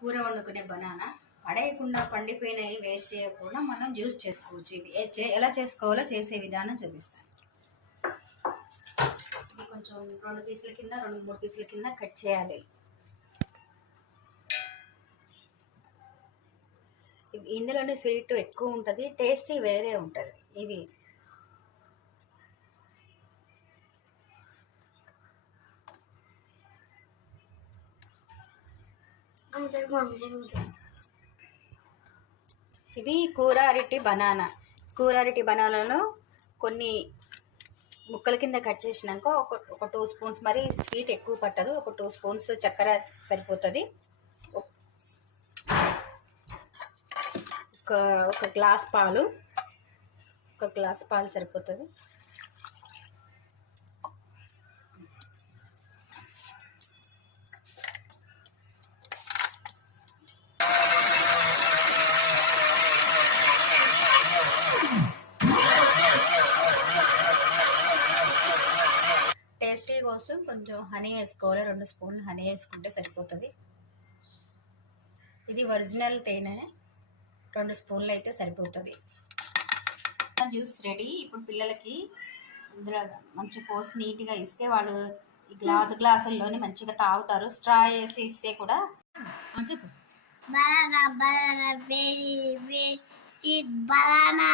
కూర వండుకునే బనానా పడేయకుండా పండిపోయినవి వేస్ట్ చేయకుండా మనం జ్యూస్ చేసుకోవచ్చు. ఇవి ఎలా చేసుకోవాలో చేసే విధానం చూపిస్తాను. ఇది కొంచెం 2 పీసుల కింద 2-3 పీసుల కింద కట్ చేయాలి. ఇందులోనే స్వీట్ ఎక్కువ ఉంటుంది, టేస్ట్ వేరే ఉంటుంది. ఇవి ఇవి కూర అరటి బనానాలో కొన్ని ముక్కల కింద కట్ చేసినాక ఒక 2 స్పూన్స్, మరి స్వీట్ ఎక్కువ పట్టదు, ఒక 2 స్పూన్స్ చక్కెర సరిపోతుంది. ఒక గ్లాస్ పాలు సరిపోతుంది. టేస్టీ కోసం కొంచెం హనీ వేసుకోవాలి. 2 స్పూన్లు హనీ వేసుకుంటే సరిపోతుంది. ఇది ఒరిజినల్ తేనె, 2 స్పూన్లు అయితే సరిపోతుంది. Juice ready. ఇప్పుడు పిల్లలకి ఇందులో మంచి పోసి నీట్గా ఇస్తే వాళ్ళు ఈ గ్లాసుల్లోనే మంచిగా తాగుతారు. స్ట్రా వేసి ఇస్తే కూడా. చెప్పు. banana very sweet banana